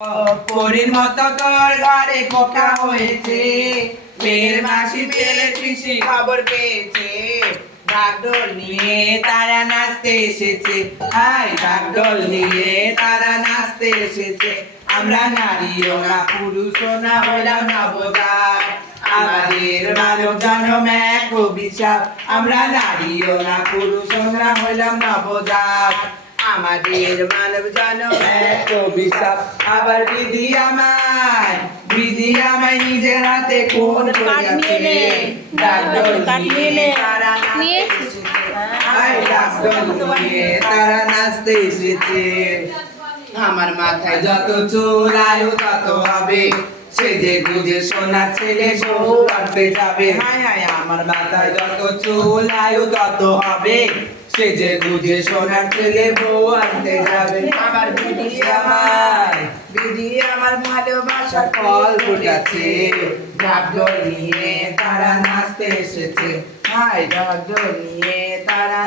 পরীর মতো তোর ঘরে খোকা হয়েছে, মেয়ের মাসি পেলে কৃষি খবর পেয়েছে, ঢাকঢোল নিয়ে তারা নাচতে এসেছে, হাই ঢাকঢোল নিয়ে তারা নাচতে এসেছে। আমরা নারীও না পুরুষও না হইলাম নবজাত, আমাদের মানব জন্ম এক অভিশাপ। আমরা নারীও না পুরুষও না হইলাম নবজাত, আমাদের মানব জন্ম এক অভিশাপ। আবার বিধি আমায় নিজের হাতে খুন করিয়াছে, ঢাকঢোল নিয়ে তারা নাচতে এসেছে, হাই ঢাকঢোল নিয়ে তারা নাচতে এসেছে। আমার মাথায় যত চুল আয়ু তত হবে, সেজে গুজে সোনার ছেলে বউ আনতে যাবে। হায় হায় আমার মাথায় যত চুল আয়ু তত হবে, সেজে গুজে সোনার ছেলে বউ আনতে যাবে। আমার বিধি আমার ভালোবাসার ফল ফুটাচ্ছে, ঢাকঢোল নিয়ে তারা নাচতে এসেছে, হায় ঢাকঢোল নিয়ে তারা।